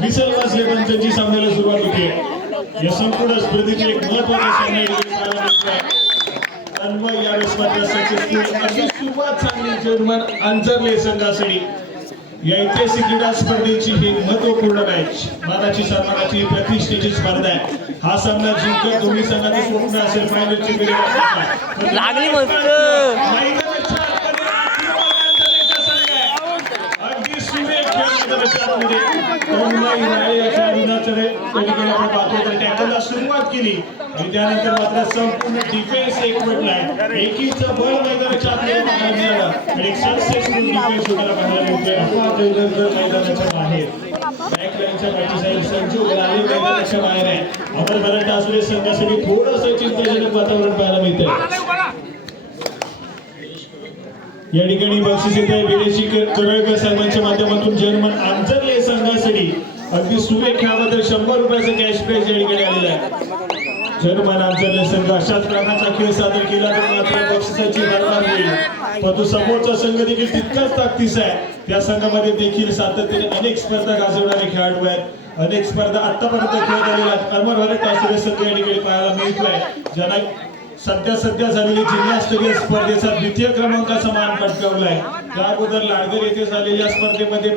विसलवास लेवलची सामन्याला सुरुवात होते. या संपूर्ण स्पर्धेची एक महत्त्वाचा सामना अन्वय यावेळेस मात्र सक्सेसफुल अशी सुरुवात चांगली जर्मन अंजरले संघासाठी या ऐतिहासिक क्रीडा स्पर्धेची ही महत्त्वपूर्ण मॅच मानाची सन्मानाची प्रतिष्ठेची स्पर्धा आहे. हा सामना जिंकत दोन्ही संघांचे स्वप्न असेल फायनलची फेरी लागली मस्त अगदी सुरेख टॅकलला सुरुवात केली आणि त्यानंतर मात्र संपूर्ण डिफेन्स एकवटलाय. एकीचं बळ मैदानाच्या आत मिळालं आणि एक सक्सेसफुल डिफेन्स होताना पाहायला मिळतोय. मैदानाच्या बाहेर बॅकलाईनच्या पाठी साईड संजू गाले मैदानाच्या बाहेर आहे. अमर भरत आसुरे संघासाठी थोडंसं चिंताजनक वातावरण पाहायला मिळतंय. या ठिकाणी बक्षीस येत आहे विदेशी करळकर साहेबांच्या माध्यमातून जर्मन आंजरले संघासाठी अगदी सुरेख खेळाबद्दल 100 रुपयाचं कॅश प्राइज या ठिकाणी आलेलं आहे. जर्मन आंजरले संघ अशाच प्रकारचा खेळ सादर केला तर मात्र बक्षिसाची भरभराट होईल. परंतु समोरचा संघ देखील तितकाच ताकदीचा आहे. त्या संघामध्ये देखील सातत्याने अनेक स्पर्धा गाजवणारे खेळाडू आहेत. अनेक स्पर्धा आतापर्यंत खेळत आलेल्या आहेत. अमर भरत आसुरे संघ या ठिकाणी पाहायला मिळतोय ज्यांना सध्या झालेली जिल्हास्तरीय स्पर्धेचा द्वितीय क्रमांकाचा मान पटकावलाय. त्या अगोदर लाडगर येथे झालेल्या स्पर्धेमध्ये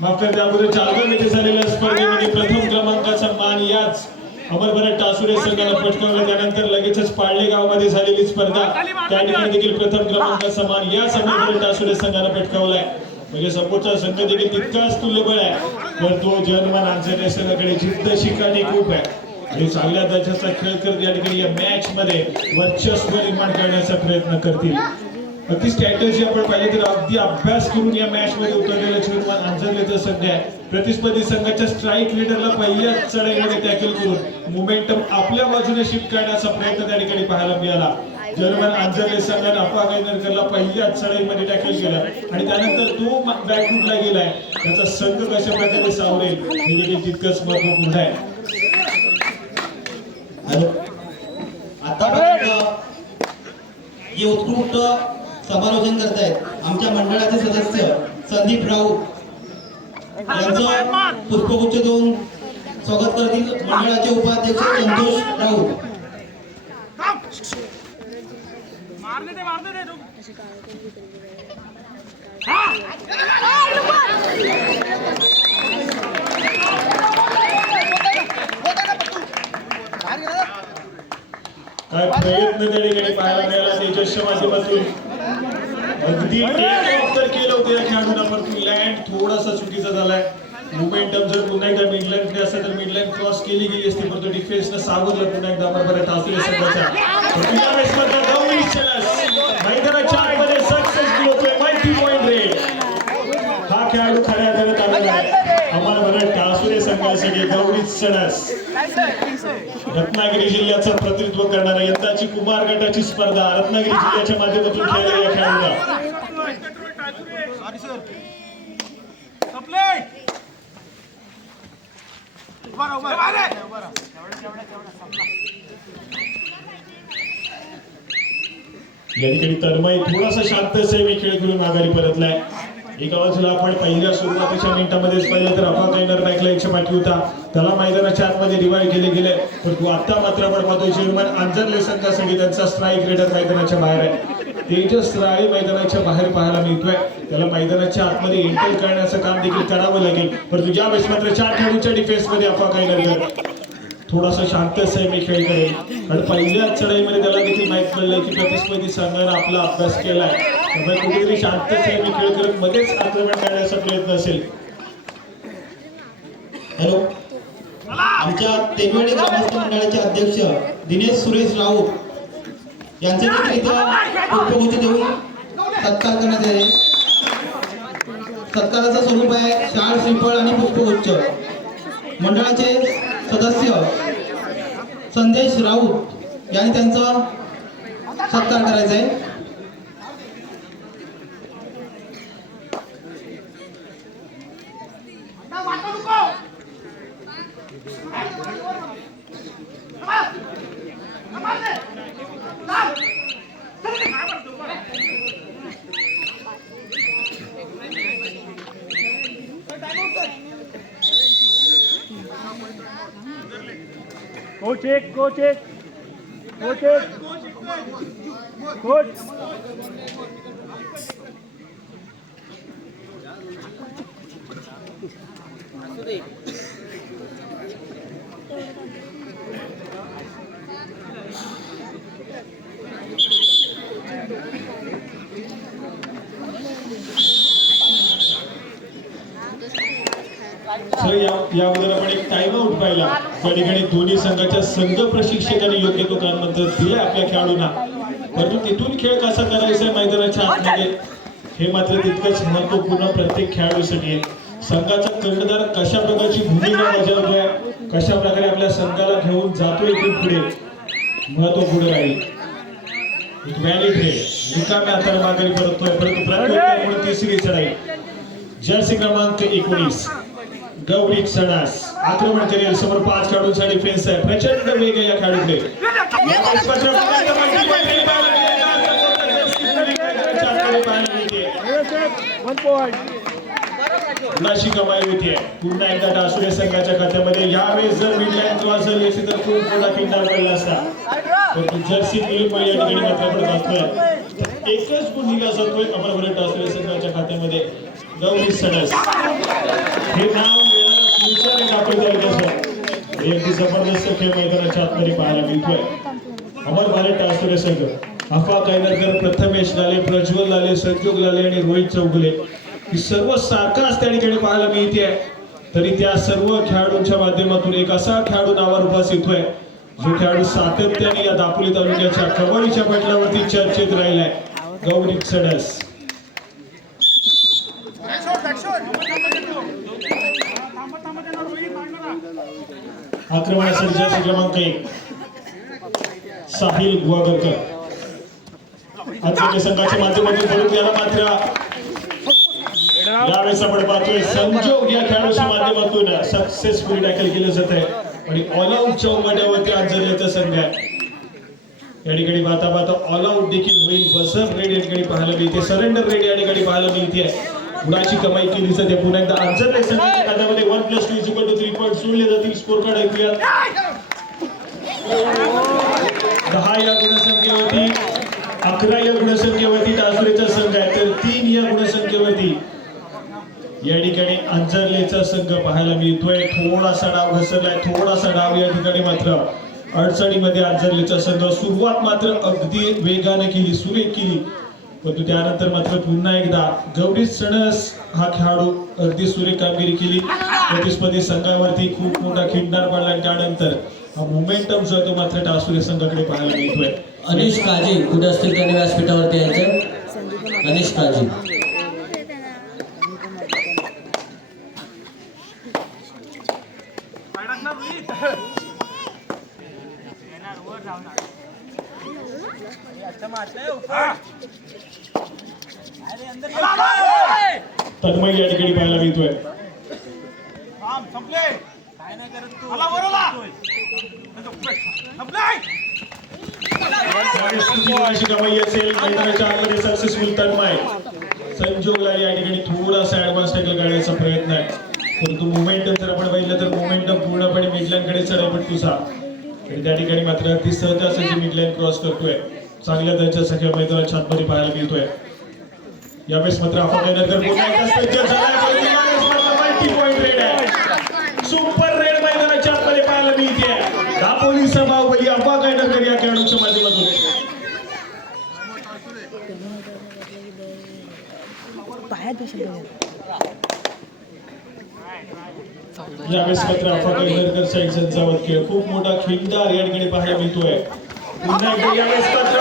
त्या अगोदर चालगाव येथे झालेल्या स्पर्धेमध्ये प्रथम क्रमांकाचा मान याच अमर भरत आसुरे संघाला पटकावला. त्यानंतर लगेचच पाळले गावामध्ये झालेली स्पर्धा त्या ठिकाणी देखील प्रथम क्रमांकाचा मान याच अमर भरत आसुरे संघाला पटकावलाय. म्हणजे समोरचा संघ देखील तितकाच तुल्यबळ आहे तर तो जर्मन आंजरले संघाकडे जिद्द शिकाने खूप आहे आणि चांगल्या दर्जाचा खेळ करत या ठिकाणी या मॅच मध्ये वर्चस्व निर्माण करण्याचा प्रयत्न करतील. अगदी स्ट्रॅटेजी आपण पाहिली तर अगदी अभ्यास करून या मॅच मध्ये उतरलेलं जर्मन आंजरलेचं संघ आहे. प्रतिस्पर्धी संघाच्या स्ट्राईक लीडरला पहिल्याच चढाईमध्ये टॅकल करून मोमेंटम आपल्या बाजूने शिफ्ट करण्याचा प्रयत्न त्या ठिकाणी पाहायला मिळाला. जर्मन आंजरले संघाने अफागायनरला पहिल्याच चढाईमध्ये टॅकल केलं आणि त्यानंतर तो बॅकफूटला गेलाय. त्याचा संघ कशा प्रकारे सावरेल हे देखील तितकंच महत्त्वपूर्ण आहे. आतापर्यंत जे उत्कृष्ट समालोचन करतायत आमच्या मंडळाचे सदस्य संदीप राऊत यांचं पुष्पगुच्छ देऊन स्वागत करतील मंडळाचे उपाध्यक्ष संतोष राऊत. काय प्रयत्न त्या ठिकाणी पाहायला मिळाला त्याच्या माध्यमातून अगदी टेक ऑफ तर केलं होतं या खेळाडूंना परंतु लँड थोडासा चुकीचा झालाय. मोमेंटम जर पुन्हा एकदा मिडलाईन कडे असतं तर मिडलाईन क्रॉस केली गेली असती परंतु डिफेन्सनं सावरलं पुन्हा एकदा अमर भरत आसुरे संघाचा. मैदानाच्या आतमध्ये सक्सेसफुल होतोय मल्टी पॉइंट रेड. हा खेळाडू खऱ्या अर्थाने आलेला आहे अमर भरत आसुरे संघासाठी गौरी चणस रत्नागिरी जिल्ह्याचं प्रतिनिधित्व करणारा यंदाची कुमार गटाची स्पर्धा रत्नागिरी जिल्ह्याच्या माध्यमातून खेळलेल्या खेळाडूला या ठिकाणी तन्मय थोडासा शांत सेमी खेळ करून माघारी परतलाय. एका बाजूला आपण पहिल्या सुरुवातीच्या मिनिटांमध्येच पाहिलं तर अफागायनर बॅकलाईनच्या पाठी होता त्याला मैदानाच्या आतमध्ये रिवाइव्ह केले गेले परंतु आता मात्र आपण पाहतोय जर्मन आंजरले संघासाठी त्यांचा स्ट्राईक रेडर मैदानाच्या बाहेर आहे. तेजस राळे मैदानाच्या बाहेर पाहायला मिळतोय. त्याला मैदानाच्या आतमध्ये एंटर करण्याचं काम देखील करावं लागेल परंतु ज्यावेळेस मात्र 4 खेळाडूंच्या डिफेन्समध्ये अफागायनर थोडासा शांत सेमी खेळ करेल आणि पहिल्या चढाईमध्ये त्याला देखील माहीत पडलंय की प्रतिस्पर्धी संघाने आपला अभ्यास केलाय त्यामुळे कुठेतरी शांत सेमी खेळ करत मध्येच आक्रमण करण्याचा प्रयत्न असेल. हॅलो आमच्या तेलवडे ग्रामस्थ मंडळाचे अध्यक्ष दिनेश सुरेश राऊत यांचे देखील इथं पुष्पगुच्छ देऊन सत्कार करण्यात येईल. सत्काराचं स्वरूप आहे शाल श्रीफळ आणि पुष्पगुच्छ. मंडळाचे सदस्य संदेश राऊत यांनी त्यांचा सत्कार करायचा आहे. कोच एक कोच एक कोच एक कोच सर याबद्दल आपण एक टाइम आउट पाहिला त्या ठिकाणी दोन्ही संघाच्या संघ प्रशिक्षकांनी योग्य तो कानमंत्र दिलाय आपल्या खेळाडूंना, परंतु तिथून खेळ कसा करायचा आहे मैदानाच्या आतमध्ये हे मात्र तितकंच महत्वपूर्ण प्रत्येक खेळाडूसाठी आहे. संघाचा कर्णधार कशा प्रकारची भूमिका बजावतोय, कशा प्रकारे आपल्या संघाला घेऊन जातोय इथून पुढे महत्वपूर्ण राहील. एक व्हॅलिड रे रिकाम्या हाताने माघारी परततोय, परंतु प्रत्येक तिसरी चढाई. जर्सी क्रमांक 19 गौरी सणास आक्रमण करेल. समोर 5 खेळाडूंसाठी फेन्स आहे. प्रचंड वेग आहे या खेळाडूकडे. गुणाची कमाई होतीये. पुन्हा एकदा टासुरे संघाच्या खात्यामध्ये. यावेळेस जर मिडलाईन क्रॉस झाली असती तर खूप मोठा किंडार पडला असता, परंतु जर्सी मुलीमुळे या ठिकाणी मात्र पडत असतोय. एकच गुण दिला जातोय अमरभर टासुरे संघाच्या खात्यामध्ये. गौरी सणस हे नाव फ्युचर आहे आपल्या तालुक्याचं. एक जबरदस्त खेळ मैदानाच्या आतमध्ये पाहायला मिळतोय. अमर भारत टासुरे संघ अफा कैनरकर, प्रथमेश लाले, प्रज्वल लाले, संजोग लाले आणि रोहित चौगुले ही सर्व सारखाच त्या ठिकाणी पाहायला मिळते. तरी त्या सर्व खेळाडूंच्या माध्यमातून एक असा खेळाडू नावावर उपास येतोय जो खेळाडू सातत्याने या दापोली तालुक्याच्या कबड्डीच्या पटलावरती चर्चेत राहिलाय. गौरी सणस आक्रमणासाठी जर्सी क्रमांक 1 साहिल गुवागरकर आजच्या संघाच्या माध्यमातून परत याला मात्र यावेळेस आपण पाहतोय संजोग या खेळाडूच्या माध्यमातून सक्सेसफुली टॅकल केलं जात आहे आणि ऑल आउटच्या उमेदवारावरती अंजलीचा संघ आहे. या ठिकाणी पाहता ऑल आउट देखील होईल. बसर रेड या ठिकाणी पाहायला मिळते. सरेंडर रेड या ठिकाणी पाहायला मिळते. गुणाची कमाई केली जाते. पुन्हा एकदा अंजली संघाच्या खात्यामध्ये 1+2 = 3 पॉईंट सोडले जातील. स्कोर कार्ड ऐकूया. 10 या गुणसंख्येवरती, 11 या गुणसंख्येवरती टासुरेचा संघ आहे, तर 3 या गुणसंख्येवरती या ठिकाणी अंजरलेचा संघ पाहायला मिळतोय. थोडासा डाव घसरलाय, थोडासा डाव या ठिकाणी मात्र अडचणीमध्ये अंजरलेचा संघ. सुरुवात मात्र अगदी वेगाने केली, सुरेख केली, परंतु त्यानंतर मात्र पुन्हा एकदा गौरी सणस हा खेळाडू अगदी सुरेख कामगिरी केली. प्रतिस्पर्धी संघावरती खूप मोठा खिंडार पडला आणि त्यानंतर हा मोमेंटम जो आहे तो मात्र टासुरे संघाकडे पाहायला मिळतोय. अनिश काजी कुठे असतील त्यांनी व्यासपीठावरती यायचं. अनिश काजी तन्मय या ठिकाणी पाहायला मिळतोय. कमाई असेल मैदानाच्या आतमध्ये सक्सेसफुल तन्मय. संजोगला या ठिकाणी थोडासा ऍडव्हान्स टॅकल काढण्याचा प्रयत्न आहे, परंतु मोमेंटम जर आपण पाहिलं तर मोमेंटम पूर्णपणे मिडलाईनकडे चढापट तुझा आणि त्या ठिकाणी मात्र अगदी सहज मिडलाईन क्रॉस करतोय. चांगल्या दर्जाचा खेळ मैदानाच्या आतमध्ये पाहायला मिळतोय. यावेळेस मात्र अफा कैनरकर पुन्हा एकदा सज्ज झालाय. मल्टी पॉइंट रेड आहे. सुपर रेड मैदानाच्या आतमध्ये पाहायला मिळते. दापोलीचा बाहुबली अफा कैनरकर या खेळाडूच्या माध्यमातून. यावेळेस मात्र अफा कैनरकरचा एक झंझावत खेळ, खूप मोठा खिंडार या ठिकाणी पाहायला मिळतोय. पुन्हा एकदा यावेळेस मात्र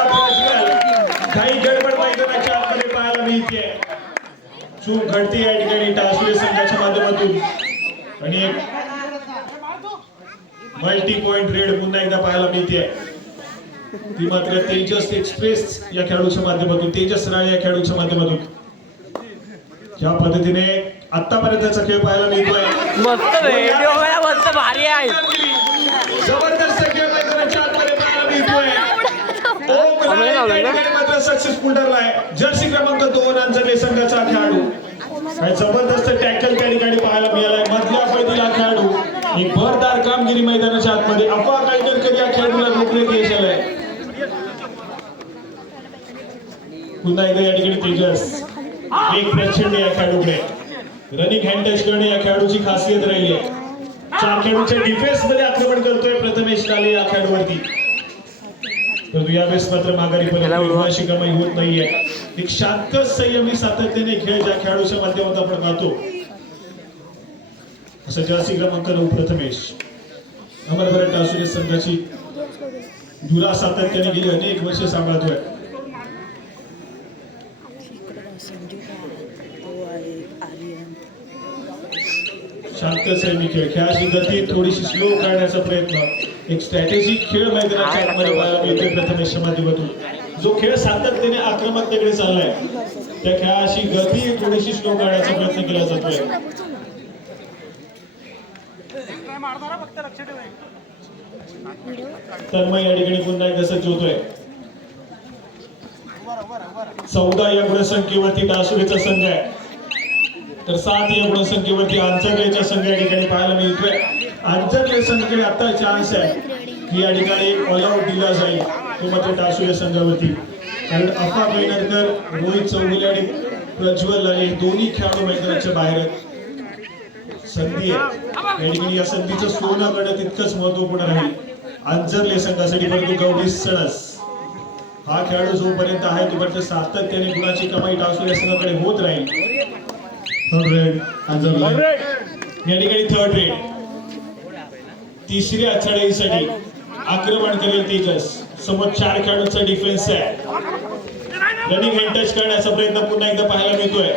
काही गडबड मैदानाच्या आतमध्ये पाहायला मिळते. चूक घडते या ठिकाणी टासुरे संघाच्या माध्यमातून आणि एक मल्टी पॉइंट रेड पुन्हा एकदा पाहायला मिळते. ती मात्र तेजस एक्सप्रेस या खेळाडूच्या माध्यमातून, तेजस राय या खेळाडूच्या माध्यमातून ज्या पद्धतीने आतापर्यंतचा खेळ पाहायला मिळतोय. जबरदस्त खेळ मैदानाच्या आतमध्ये पाहायला मिळतोय. मात्र सक्सेसफुल ठरलाय. जर्सी क्रमांक 2 अंजली संघाचा खेळाडू. जबरदस्त टॅकल त्या ठिकाणी पाहायला मिळालाय. मधल्या फळीतील खेळाडू एक भरदार कामगिरी मैदानाच्या आतमध्ये. अफवा पुन्हा एकदा या ठिकाणी तेजस एक प्रचंड या खेळाडूकडे रनिंग हँड टच करणे या खेळाडूची खासियत राहिली आहे. 4 खेळाडूच्या डिफेन्स मध्ये आक्रमण करतोय प्रथमेश लाले या खेळाडूवरती, परंतु यावेळेस मात्र माघारी परत कमाई होत नाहीये. एक शांत संयमी सातत्याने खेळ ज्या खेळाडूच्या माध्यमातून आपण पाहतो असं जर्सी क्रमांक 9 प्रथमेश अमरभरट टासुरे संघाची धुरा सातत्याने गेली अनेक वर्ष सांभाळतोय. शांत संयमी खेळ, खेळाची गती थोडीशी स्लो करण्याचा प्रयत्न, एक स्ट्रॅटेजिक खेळ मैदानाच्या आतमध्ये पाहायला मिळतोय प्रथमेशच्या माध्यमातून. जो खेळ सातत्याने आक्रमकतेकडे चाललाय त्या खेळाची गती थोडीशी स्लो करण्याचा प्रयत्न केला जातोय. तन्मय या ठिकाणी पुन्हा एकदा सज्ज होतोय. 14 या गुणसंख्येवरती टासुरेचा संघ आहे, तर 7 या गुणसंख्येवरती आंचरलेचा संघ या ठिकाणी पाहायला मिळतोय. आंचरले संघाकडे आता चान्स आहे की या ठिकाणी एक ऑल आउट दिला जाईल, तो मात्र टासुरे संघावरती. कारण अफा पैनरकर, रोहित चौगुले आणि प्रज्वल लाले दोन्ही खेळाडू मैदानाच्या बाहेर आहेत. संधी आहे या ठिकाणी, या संधीचं सोनं करणं तितकंच महत्वपूर्ण राहील आंचरले संघासाठी. परंतु गौरी सणस हा खेळाडू जोपर्यंत आहे तोपर्यंत सातत्याने गुणाची कमाई टासुरे संघाकडे होत राहील. थर्ड रेड या ठिकाणी थर्ड रेड तिसऱ्या आखाड्यासाठी आक्रमण करेल तेजस. समोर 4 खेळाडूंचा डिफेन्स आहे. रनिंग हँड टच करण्याचा प्रयत्न पुन्हा एकदा पाहायला मिळतोय.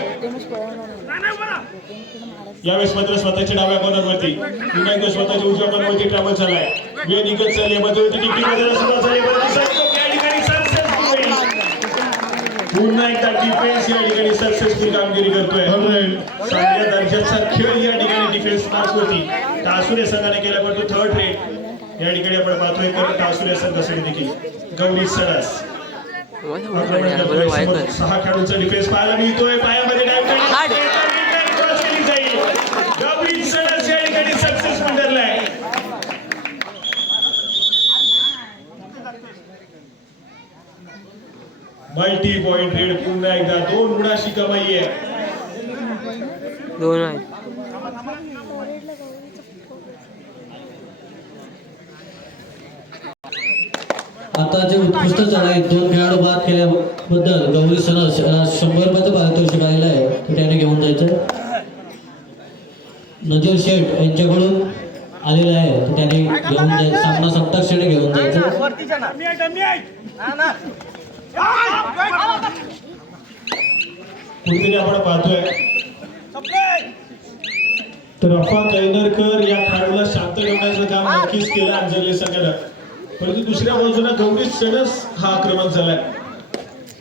यावेळेस मात्र स्वतःच्या डाव्या कॉर्नरवरती पुन्हा एकदा स्वतःच्या उजव्या कॉर्नरवरती ट्रॅव्हल झालाय. वेळ निघत चालली आहे, मध्यवर्ती टिकटिक वाजायला सुरुवात झाली. पुन्हा एकदा डिफेन्स या ठिकाणी सक्सेसफुल कामगिरी करतोय. चांगल्या दर्जाचा खेळ या ठिकाणी डिफेन्स मार्कवरती टासुरे संघाने केला, परंतु थर्ड रेड या ठिकाणी आपण पाहतोय तर टासुरे संघासाठी देखील गौरी सरस 6 खेळाडूंचा डिफेन्स पाहायला मिळतोय. पायामध्ये गौरी सरस या ठिकाणी सक्सेसफुल ठरलाय. मल्टी पॉइंट रेड पुन्हा एकदा 2 गुणाची कमाई आहे. 2 आहे. आता जे उत्कृष्ट चढाई 2 खेळाडू बाद केल्याबद्दल गौरी सणस 100 रुपयाचं पारितोषिक आलेलं आहे, तर त्याने घेऊन जायचं. नजीर शेठ यांच्याकडून आलेलं आहे, तर त्याने घेऊन जायचं. सामना सप्तक्षणी घेऊन जायचं. कुठेतरी आपण पाहतोय तर अफा कैनरकर या खेळाडूला शांत ठेवण्याचं काम नक्कीच केलं अंजली संघानं, परंतु दुसऱ्या बाजूला गौरी सणस हा आक्रमक झालाय.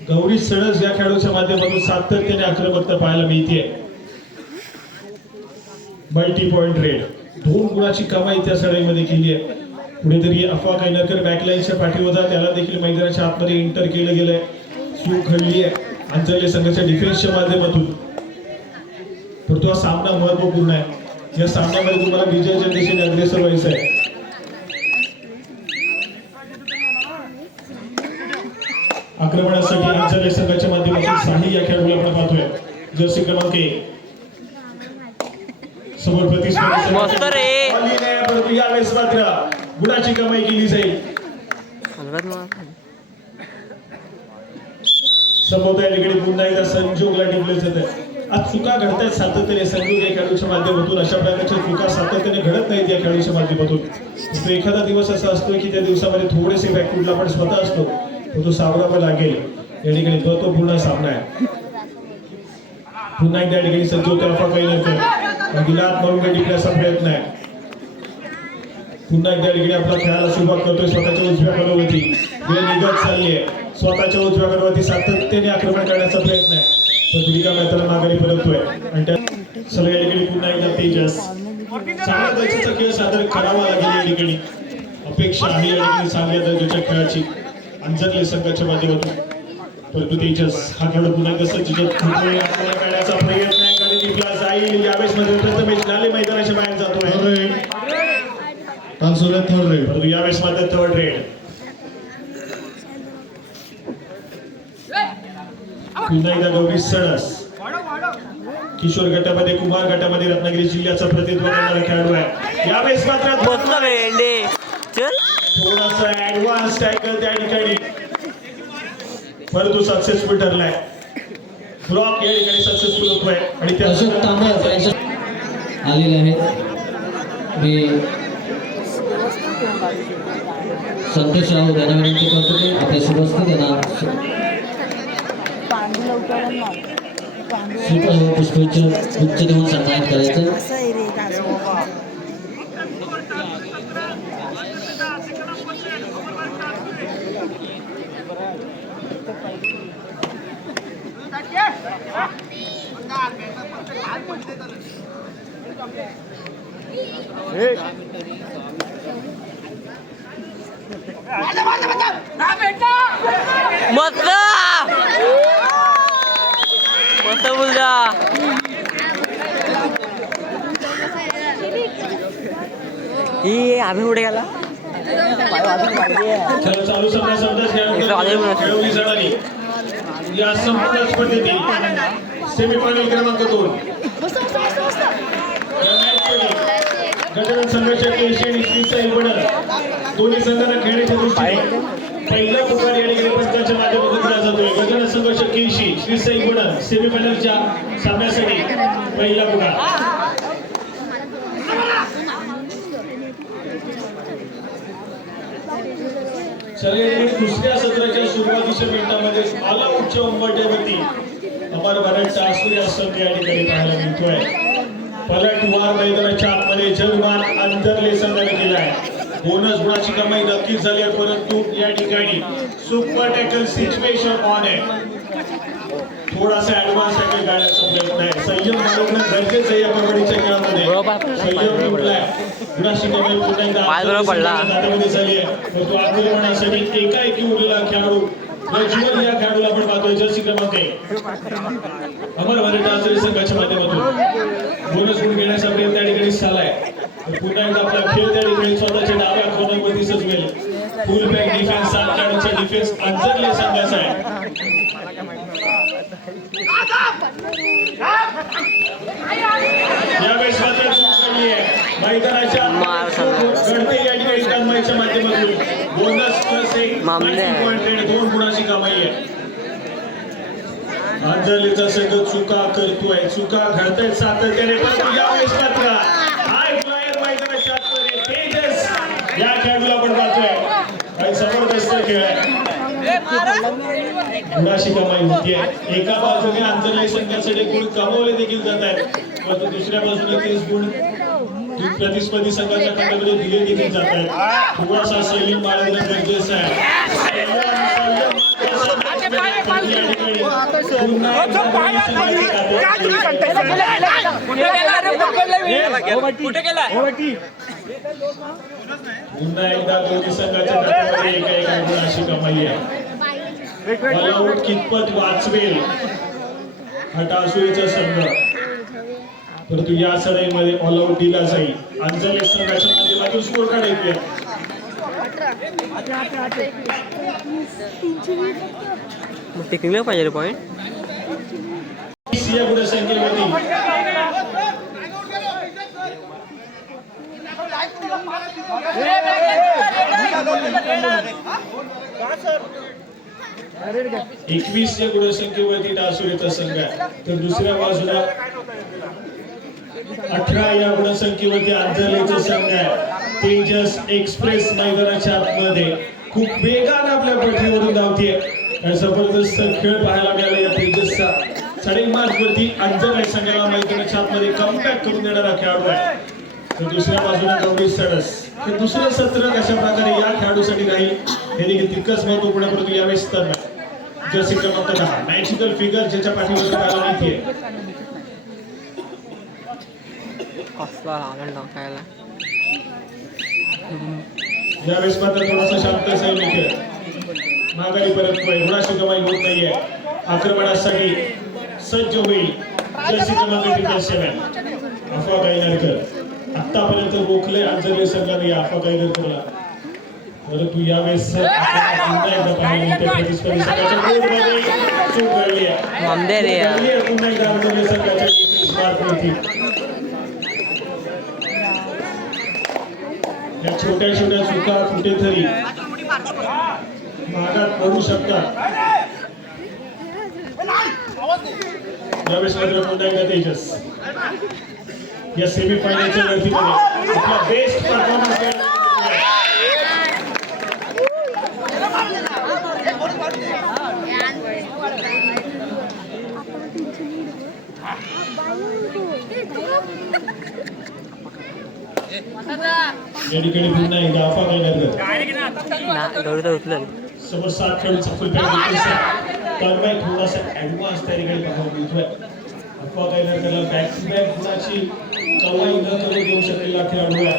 गौरी सणस या खेळाडूच्या माध्यमातून सातत्याने आक्रमकता पाहायला मिळते. मल्टी पॉइंट रेड 2 गुणाची कमाई त्या सराईमध्ये केली आहे. कुठेतरी अफवा कैनरकर बॅकलाईनच्या पाठीवर त्याला देखील मैदानाच्या आतमध्ये एंटर केलं गेलंय. चूक घडली आहे अंजली संघाच्या डिफेन्सच्या माध्यमातून, परंतु हा सामना महत्वपूर्ण आहे. या सामन्यामध्ये तुम्हाला विजयाच्या दिशेने अग्रेसर व्हायचं आहे. आक्रमणासाठी अंजली संघाच्या माध्यमातून साही या खेळाडूला आपण पाहतोय. जर्सी क्रमांक 1 समोर प्रतिस्पर्धी परंतु यावेळेस मात्र गुणाची कमाई केली जाईल. समोर या ठिकाणी पुन्हा एकदा संजोगला टिकलं जात आहे. आज चुका घडतायत सातत्याने संजोग या खेळाडूच्या माध्यमातून. अशा प्रकारच्या चुका सातत्याने घडत नाहीत या खेळाडूच्या माध्यमातून. तो एखादा दिवस असा असतो की त्या दिवसामध्ये थोडेसे बॅकफुटला आपण स्वतः असतो, तो सावरावा लागेल. या ठिकाणी महत्वपूर्ण सामना आहे. पुन्हा एकदा या ठिकाणी संजोग तर्फा कैनरकर गिलात मारून टिकण्याचा प्रयत्न आहे. पुन्हा एकदा ठिकाणी आपला खेळाला सुरुवात करतोय. स्वतःच्या उजव्या कॉर्नरवरती वेळ निघत चालली आहे. स्वतःच्या उजव्या कॉर्नरवरती सातत्याने आक्रमण करण्याचा प्रयत्न आहे, पण तुलिका मैदानाला माघारी परततोय. आणि त्या सगळ्या ठिकाणी पुन्हा एकदा तेजस चांगल्या दर्जाचा खेळ सादर करावा लागेल. या ठिकाणी अपेक्षा आहे या ठिकाणी चांगल्या दर्जाच्या खेळाची अंजली संघाच्या माध्यमातून, परंतु तेजस हा खेळ पुन्हा कसं जिजत करण्याचा प्रयत्न आहे. गाडी टिपला जाईल. यावेळेस मध्ये प्रथमेश लाले मैदानाच्या बाहेर जातोय. थर्ड रेड परंतु यावेळेस मात्र थर्ड रेड पुन्हा एकदा गौरी सणस किशोर गटामध्ये कुमार गटामध्ये रत्नागिरी जिल्ह्याचं प्रतिनिधित्व करणारा खेळाडू आहे. यावेळेस मात्र थोडासा ऍडव्हान्स टॅकल त्या ठिकाणी परंतु सक्सेसफुल ठरलाय. ब्लॉक या ठिकाणी सक्सेसफुल होतोय आणि अशोक तांबे यांच्या आलेले आहेत. मी संतोष राऊत यांना विनंती करतो की आपल्याशी बसतो त्यांना पुष्पगुच्छ देऊन सन्मानित करायचं. आम्ही पुढे गेला खेळ चालू खेळवली जाणारी या संपूर्ण स्पर्धेतील सेमीफायनल क्रमांक 2 गजानन संघर्ष केशी आणि श्री साई बडल दोन्ही संघांना खेळण्याच्या दृष्टीने पहिला पुकार या ठिकाणी पंचाच्या माध्यमातून दिला जातोय. गजानन संघर्ष केशी श्री साई बडल सेमीफायनलच्या सामन्यासाठी पहिला पुकार. दुसऱ्या सत्राच्या सुरुवातीच्या मिनिटांमध्ये ऑल आउटच्या उंबरठ्यावरती अमर भारतचा आसूर्य संघ या ठिकाणी पाहायला मिळतोय. पलटवार मैदानाच्या आतमध्ये जगमान अंतरले संघाने केला आहे. बोनस गुणाची कमाई नक्कीच झाली आहे परंतु या ठिकाणी सुपर टॅकल सिच्युएशन ऑन आहे. थोडासा ऍडव्हान्स टॅकल काढण्याचा प्रयत्न आहे. संयम बाळगणं गरजेचं आहे या कबड्डीच्या खेळामध्ये. संयम तुटलाय. गुणाची कमाई पुन्हा एकदा हातामध्ये झाली आहे परंतु आक्रमणासाठी एकाएकी उरलेला खेळाडू प्रज्वल या खेळाडूला आपण पाहतोय. जर्सी क्रमांक 1 अमर भारत आसूर्य संघाच्या माध्यमातून बोनस गुण घेण्याचा प्रयत्न त्या ठिकाणी झालाय. पुन्हा एकदा आपला खेळ त्या ठिकाणी स्वतःच्या डाव्या कोणावरती सजवेल. फुल बॅक डिफेन्स 7 खेळाडूंचा डिफेन्स अंतरले संघाचा आहे. यावेळेस मात्र मैदानाच्या घडते या ठिकाणी कमाईच्या माध्यमातून बोनस प्लस 2 गुणाची कमाई आहे. अंजलीचा संघ चुका करतोय. चुका घडतायत सातत्याने परंतु यावेळेस मात्र हाय फ्लायर मैदानाच्या आतमध्ये तेजस या खेळाडूला आपण पाहतोय. काही जबरदस्त खेळ आहे. गुणाची कमाई होतीये. एका बाजूने अंजली संघासाठी गुण कमवले देखील जात आहेत परंतु दुसऱ्या बाजूने 30 गुण प्रतिस्पर्धी संघाच्या खात्यामध्ये दिले देखील जात आहेत. थोडासा संयम बाळगणं गरजेचं आहे. पुन्हा एकदा दोन्ही संघाच्या खात्यामध्ये एका गुणाची कमाई आहे. ऑलआउट कितपत वाचवेल हा टासुरीचा संघ परंतु या सराईमध्ये ऑल आउट दिला जाईल. अंजली संघाच्या माध्यमातून स्कोर काढायचे टिकले पाहिजे पॉइंट या गुणसंख्येवरती एकवीस या गुणसंख्येवरती टासुरीचा संघ आहे तर दुसऱ्या बाजूला 18 या गुणसंख्येवरती अंजलीचा संघ आहे. तेजस एक्सप्रेस मैदानाच्या आतमध्ये खूप वेगाने आपल्या पठडीवरून धावतीये. जबरदस्त खेळ पाहायला मिळाला या तेजसचा. 3.5 मार्च वरती अंजली संघाला मैदानाच्या आतमध्ये कमबॅक करून देणारा खेळाडू आहे. तर दुसऱ्या बाजूला गौरी सडस. तर दुसरं सत्र कशा प्रकारे या खेळाडूसाठी राहील हे देखील तितकंच महत्वपूर्ण परंतु यावेळेस तर जर्सी क्रमांक 10 मॅजिकल फिगर ज्याच्या पाठीवर पाहायला मिळते. यावेळेस मात्र थोडासा शांत सैनिक खेळ माघारी परततोय. गुणाची कमाई होत नाहीये. आक्रमणासाठी सज्ज होईल जर्सी क्रमांक 7 अफवा गायनरकर. आतापर्यंत रोखले अंजली संघाने या अफवा गायनरकरला परंतु यावेळेस आपल्याला पुन्हा एकदा पाहायला मिळते प्रतिस्पर्धी संघाच्या गोलमध्ये चूक घडली आहे. मामदे रे यार. घडली आहे पुन्हा एकदा अंजली संघाच्या defense मार्कवरती. या छोट्या छोट्या चुका कुठेतरी मागात पडू शकतात. यावेळेस मात्र पुन्हा एकदा तेजस या सेमीफायनलच्या लढतीमध्ये आपला बेस्ट परफॉर्मन्स या ठिकाणी पुन्हा एकदा आफा करणार गौरी तर उचलेल. समोर 7 खेळूचा फुल बॅक तन्मय थोडासा ऍडव्हान्स त्या ठिकाणी पाहायला मिळतोय. अफवा काय त्याला बॅक टू बॅक गुणाची कवाई न करू देऊ शकलेला खेळाडू आहे.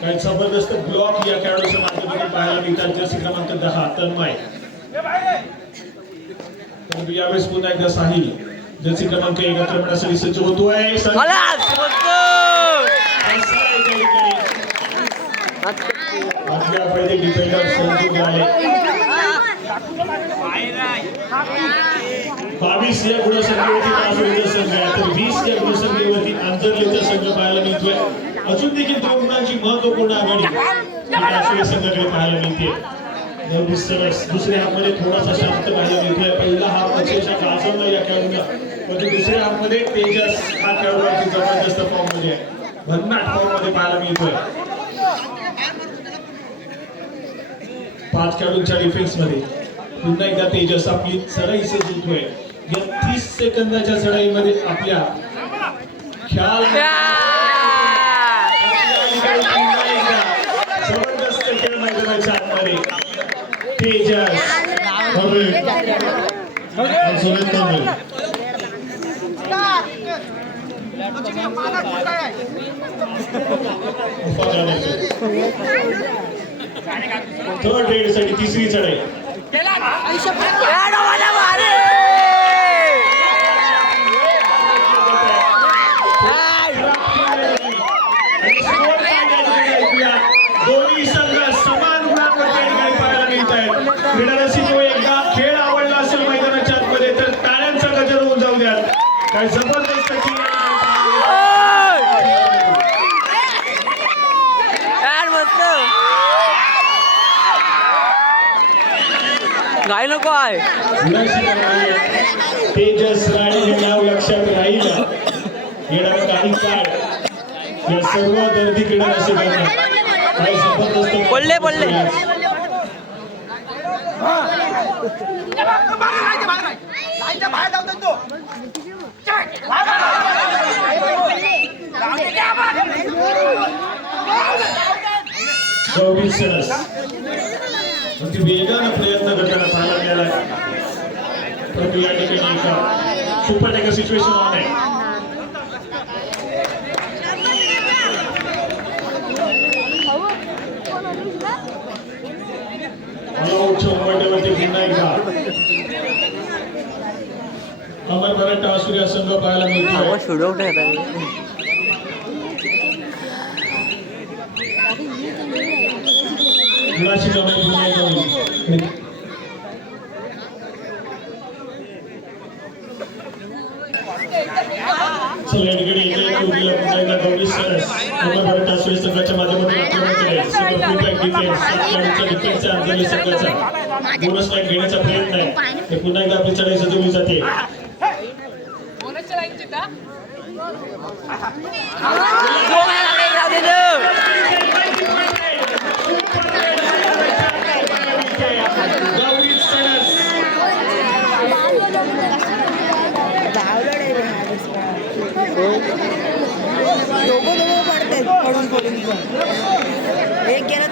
काही जबरदस्त ब्लॉक या खेळाडूच्या माध्यमातून पाहायला मिळतात. जर्सी क्रमांक 10 तन्मय. परंतु यावेळेस पुन्हा एकदा साहिल जर्सी क्रमांक 1 आक्रमणासाठी सज्ज होतोय. आपल्या पहिले डिफेंडर संजू आले. 22 या गुणसंख्येवरती नागपूरचा संघ आहे तर 20 या गुणसंख्येवरती आंतरलेचा संघ पाहायला मिळतोय. अजून देखील 2 गुणांची महत्वपूर्ण आघाडी नागपूर संघाकडे पाहायला मिळते. दुसऱ्या हाफमध्ये थोडासा शांत पाहायला मिळतोय. पहिला हाफ अक्षरशः गाजवला या खेळाडूंना पण दुसऱ्या हाफमध्ये तेजस हा खेळाडू जबरदस्त फॉर्म मध्ये आहे. भन्नाट फॉर्म मध्ये पाहायला मिळतोय. 5 खेळाडूंच्या डिफेन्स मध्ये पुन्हा एकदा तेजस आपली चढाई सजवतोय. या 30 सेकंदाच्या चढाईमध्ये आपल्या ख्याल जबरदस्त खेळ मैदानाच्या आतमध्ये तेजस थर्ड रेड साठी तिसरी चढाई दोन्ही संघ समान गुणांमध्ये पाहायला मिळत आहेत. क्रीडारसिको एकदा खेळ आवडला असेल मैदानाच्या आतमध्ये तर टाळ्यांचा गजर होऊन जाऊ द्या. काय जबरदस्त खेळ गाय नको आहे. तेजस राणे हे नाव लक्षात राहील. येणारा काही काळ या सर्व गर्दी क्रीडारसिकांना काही जबरदस्त पडले पडले. गौरी सरस अगदी वेगानं प्रयत्न करताना पाहायला मिळाला. परंतु या ठिकाणी एका सुपर टेकर सिच्युएशन ऑन आहे. पुन्हा एकदा अमर मराठा सूर्या संघ पाहायला मिळतो. व्हिडिओ घेतात गुणाची कमाई पुन्हा एकदा होईल. चला या ठिकाणी पुन्हा एकदा गौरी सरस अमर मराठा सूर्य संघाच्या माध्यमातून आक्रमण केले. सुपर फुलबॅक डिफेन्स सातच्या डिफेन्सचा अंजली संघाचा बोनस लाईन घेण्याचा प्रयत्न आहे. ते पुन्हा एकदा आपली चढाई सजवली जाते. गौरी सरस पडून पडून एक गेला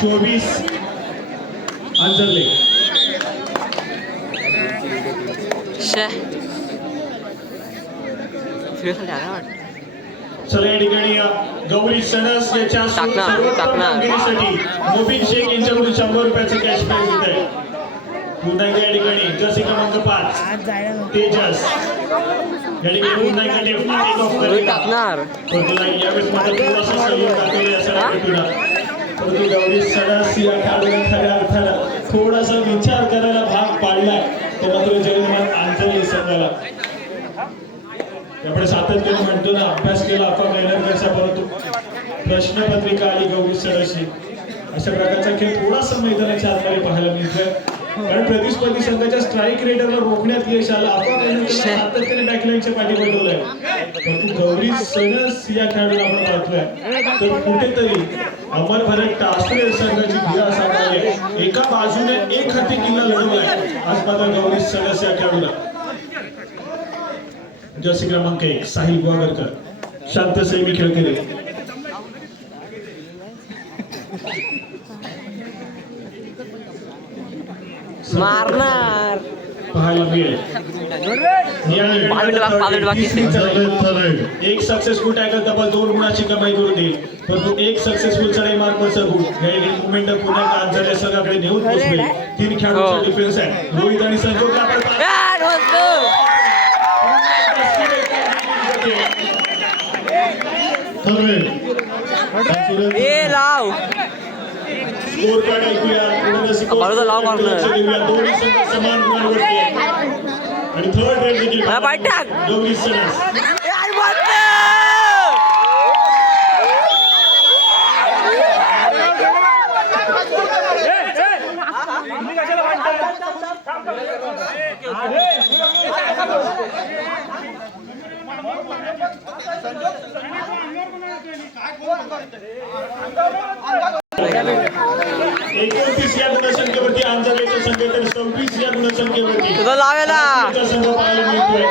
24 अंजरले. चला या ठिकाणी गौरी सणस याच्या सर्वोत्तम कामगिरीसाठी मोबिन शेख यांच्याकडून 100 रुपयाचं कॅश प्राइज देत आहे. पुन्हा एकदा या ठिकाणी जर्सी क्रमांक 5 तेजस ठिकाणी पुन्हा एकदा left take off करेल. टाकणार पण तुला यावेळेस मात्र थोडासा सहयोग दाखवला असं वाटतं तुला. परंतु गौरी सणास या खेळाडूने खऱ्या अर्थानं थोडासा विचार करायला भाग पाडलाय तो मात्र जगन्नाथ आंतरले संघाला. आपण सातत्याने म्हणतो ना अभ्यास केला आपण मेहनत करता परंतु प्रश्नपत्रिका आली गौरी सणाशी अशा प्रकारचा खेळ थोडासा मैदानाच्या आतमध्ये पाहायला मिळतोय. कारण प्रतिस्पर्धी संघाच्या स्ट्राईक रेटरला रोखण्यात यश आलं. आपण सातत्याने बॅकलाईनच्या पाठी पडवलंय परंतु गौरी सणस या खेळाडूला आपण पाहतोय तर कुठेतरी अमर भरत टासरे संघाची भिडा सांभाळली. एका बाजूने एक हाती किल्ला लढवलाय आज मात्र गौरी सणस या खेळाडूला. जर्सी क्रमांक 1 साहिल गोवागरकर शांत सैमी खेळकरी मारणार पाहायला मिळेल. एक सक्सेसफुल टॅकल तब्बल 2 गुणाची कमाई करून देईल परंतु एक सक्सेसफुल चढाई मार्क मुवमेंट पुन्हा आंतरल्या संघाकडे नेऊन पोहोचवेल. 3 खेळाडूंचा डिफेन्स आहे. रोहित आणि संजोग ए लाव स्कोर कार्ड ऐकूया. बरोबर लाव मारणार. दोन्ही संघ समान गुणांवरती आहेत. आणि थर्ड रेट देखील गौरी सणस. एकोणतीस या गुणसंख्येवरती आंतरराष्ट्रीय संघ तर 26 या गुणसंख्येवरती तुझं लावेला संघ पाहायला मिळतोय.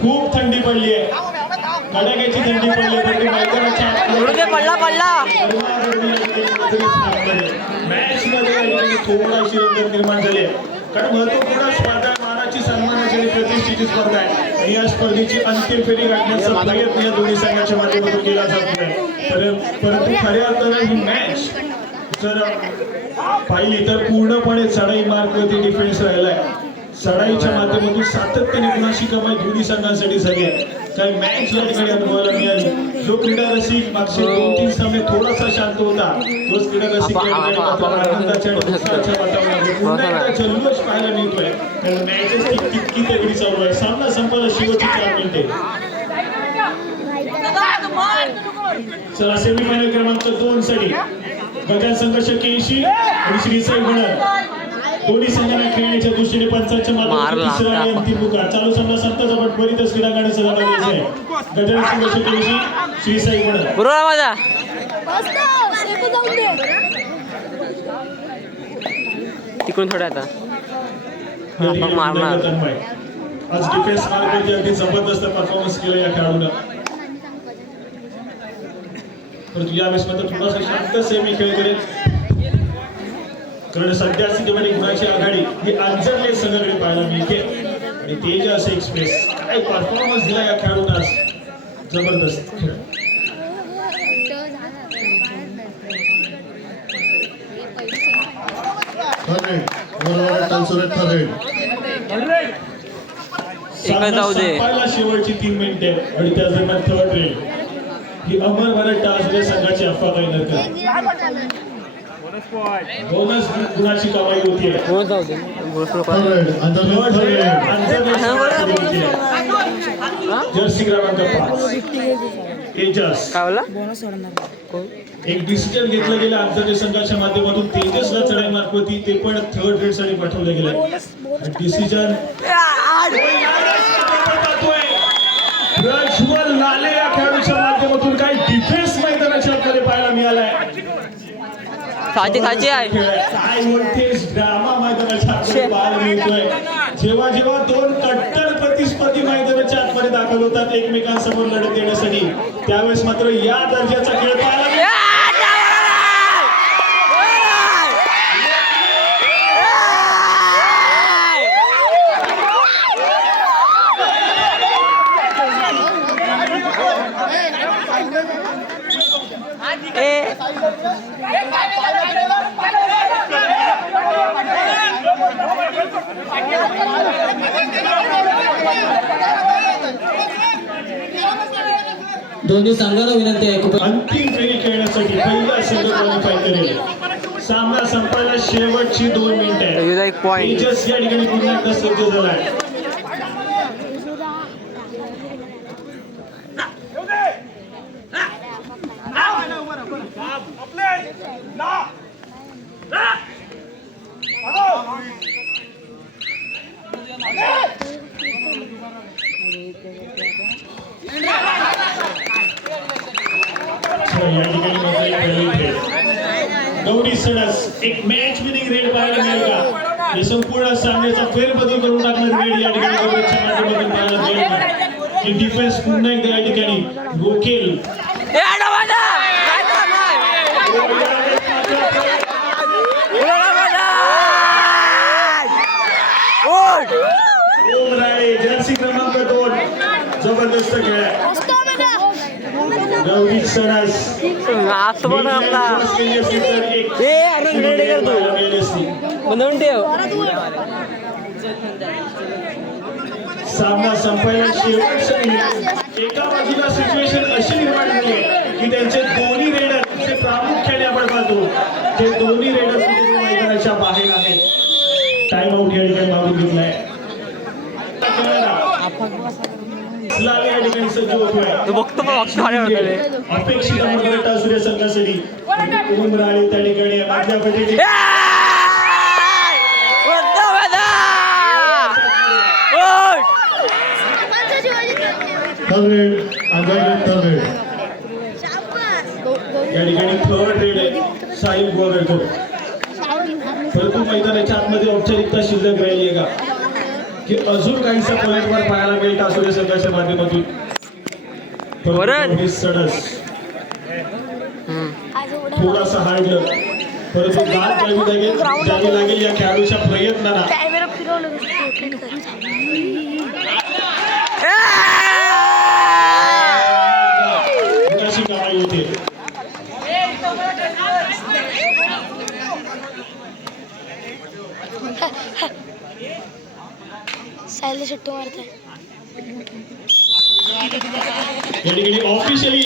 खूप थंडी पडली आहे. कडाक्याची थंडी पडली आहे. मॅच मध्ये थोडाशी रंगत निर्माण झाली आहे. कारण महत्वपूर्ण स्पर्धा मानाची सन्मानाची आणि प्रतिष्ठेची स्पर्धा आहे. आणि या स्पर्धेची अंतिम फेरी गाठण्याचा प्रयत्न या दोन्ही संघाच्या माध्यमातून केला जात आहे. परंतु खऱ्या अर्थानं ही मॅच जर पाहिली तर पूर्णपणे चढाई मार्कवरती डिफेन्स राहिलाय. चढाईच्या माध्यमातून सातत्याने गुणाची कमाई दोन्ही संघांसाठी झाली आहे. काही मॅच या ठिकाणी अनुभवायला मिळाली. जो क्रीडा रसिक मागचे 2-3 सामने थोडासा शांत होता तोच क्रीडा रसिक या ठिकाणी मात्र आनंदाच्या आणि उत्साहाच्या वातावरणामध्ये पुन्हा एकदा जल्लोष पाहायला मिळतोय. कारण मॅचेस तितकी तगडी चालू आहे. सामना संपायला शेवटची 4 मिनिटे. चला सेमीफायनल क्रमांक 2 साठी गजान संघर्ष 81 आणि श्री साई गणर दोन्ही संघांना खेळण्याच्या दृष्टीने पंचांच्या माध्यमातून तिसरा आणि अंतिम पुकार. चालू सामना संताचा पण बरीच क्रीडांगणात सहभागी व्हायचा आहे. गजान संघर्ष 81 श्री साई गणर. बरोबर माझा तिकडून थोडं आता मारणार. आज डिफेन्स मार्कवरती अगदी जबरदस्त परफॉर्मन्स केला या खेळाडूनं. परंतु यावेळेस मात्र थोडासा शांत सेमी खेळ करेल. कारण सध्या स्थितीमध्ये गुणाची आघाडी ही अंजरले संघाकडे पाहायला मिळते. आणि तेजस एक्सप्रेस काय परफॉर्मन्स दिला या खेळाडूंना आज. जबरदस्त खेळ. जाऊ दे. शेवटची 3 मिनिटे आणि त्या दरम्यान थर्ड रेड ही अमर भरत टासरे संघाची अफवा काही नव्हती. बोनस गुणाची कमाई होती आहे. जर्सी क्रमांक 5 तेजस. काय बोला एक डिसिजन घेतलं गेलं आंतरराष्ट्रीय संघाच्या माध्यमातून तेजसला चढाई मार्फती ते पण थर्ड रेड साठी पाठवलं गेलं. डिसिजन प्रज्वल लाले या खेळाडूच्या माध्यमातून काही डिफेन्स मैदानाच्या आतमध्ये पाहायला मिळालाय. खाची आहे. काय बोलतेस ड्रामा मैदानाच्या आतमध्ये पाहायला मिळतोय. जेव्हा जेव्हा 2 कट्टर प्रतिस्पर्धी मैदानाच्या आतमध्ये दाखल होतात एकमेकांसमोर लढत देण्यासाठी त्यावेळेस मात्र या दर्जाचा खेळ पाहायला मिळतो. दोन्ही संघांना विनंती आहे कृपया अंतिम फेरी खेळण्यासाठी पहिला संघ क्वालिफाय करेल. सामना संपायला शेवटची 2 मिनिटं युधा आहेत. एक पॉइंट. तेजस या ठिकाणी पुन्हा एकदा सज्ज झालाय. या ठिकाणी मात्र एक पहिली खेळ. गौरी सणस एक मॅच विनिंग रेड पाहायला मिळेल का? हे संपूर्ण सामन्याचा फेरबदल करून टाकणार रेड या ठिकाणी गौरीच्या माध्यमातून पाहायला मिळेल का? की डिफेन्स पुन्हा एकदा या ठिकाणी रोखेल. ओम राळे जर्सी क्रमांक 2 जबरदस्त खेळ आहे. गौरी सणस असं पण आपला बनवून ठेव. सामना संपायला शेवटच्या मिनिटात एका बाजूला सिच्युएशन अशी निर्माण झाली आहे की त्यांचे दोन्ही रेडर जे प्रामुख्याने आपण पाहतो ते दोन्ही रेडर मैदानाच्या बाहेर आहेत. टाइम आउट या ठिकाणी मागून घेतलाय. लाल या ठिकाणी सज्ज होतोय. तू बघतो अपेक्षित मोठा सूर्य संघासाठी ओम राळे त्या ठिकाणी मधल्या पट्टीची थर्ड रेड या ठिकाणी थर्ड रेड आहे साहिल गोगरकर. परंतु मैदानाच्या आतमध्ये औपचारिकता शिल्लक राहिली आहे का की अजून काहीसा पलटवार पाहायला मिळेल टासुरे संघाच्या माध्यमातून. सडस थोडासा हार्डलं परंतु गाल जावी लागेल या खेळाडूच्या प्रयत्नाला. अशी कमाई होते. सायले सुट्टी मारते या ठिकाणी ऑफिशियली